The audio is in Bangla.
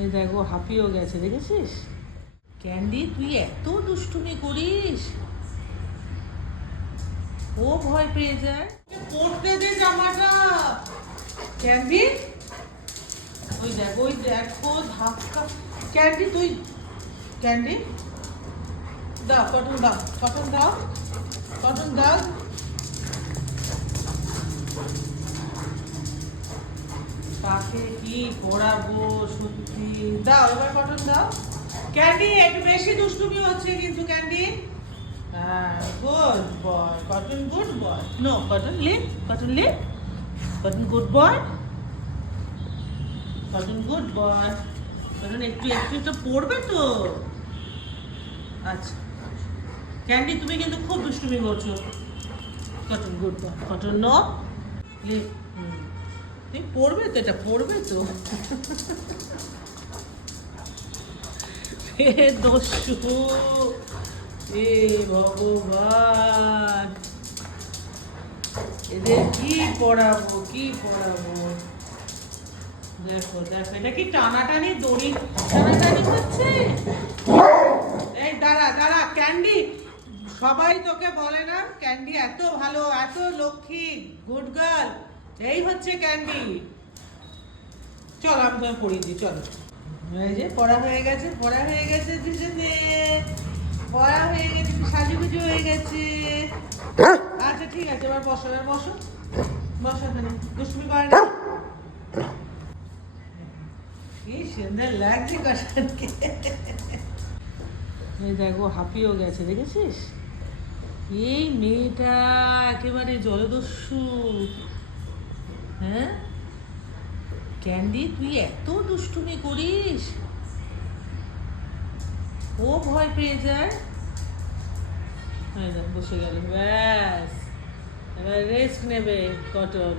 এই দেখো হাঁপিয়েও গেছে, দেখেছিস? ক্যান্ডি, তুই এত দুষ্টুমি করিস, ও ভয় পেয়ে যায়। পড়তে দে জামাটা। ক্যান্ডি, ওই দেখো ধাক্কা। ক্যান্ডি তুই, ক্যান্ডি দাও, কটন দাও, কটন দাও, কটন দাও। কাকে কি পড়াবো সত্যি? দাও এবার কটন দাও। ক্যান্ডি একটু বেশি দুষ্টুমি হচ্ছে কিন্তু ক্যান্ডি। হ্যাঁ, good boy Cotton, good boy. No, Cotton lip, Cotton lip, Cotton good boy, Cotton good boy. Cotton একটু একটু একটু পড়বে তো। আচ্ছা ক্যান্ডি, তুমি কিন্তু খুব দুষ্টুমি করছো। Cotton good boy, Cotton no lip. তুমি পড়বে তো, এটা পড়বে তো। হে দস্যু, এ ভগবান, এদের কি পড়াবো, কি পড়াবো? দেখো দেখো, এটা কি টানাটানি, দড়ি টানাটানি হচ্ছে? এই দাঁড়া দাঁড়া ক্যান্ডি, সবাই তোকে বলে না ক্যান্ডি এত ভালো, এত লক্ষ্মী, গুড গার্ল, এই হচ্ছে ক্যান্ডি। চল আমি তোমায় পড়িয়ে দিই, চলো। এই যে পড়া হয়ে গেছে, পড়া হয়ে গেছে, দুজনে পড়া হয়ে গেছে, সাজুগুজু হয়ে গেছে। আচ্ছা ঠিক আছে, এবার বসো, এবার বসো, বসো এখানে, দুষ্টুমি করে না। কি সুন্দর লাগছে কষানকে। এই দেখো হাঁপিয়েও গেছে, দেখেছিস? এই মেয়েটা একেবারে জলদস্যু। হ্যাঁ ক্যান্ডি, তুই এত দুষ্টুমি করিস, ও ভয় পেয়ে যায়। বসে গেল, ব্যাস এবার রেস্ট নেবে কটন।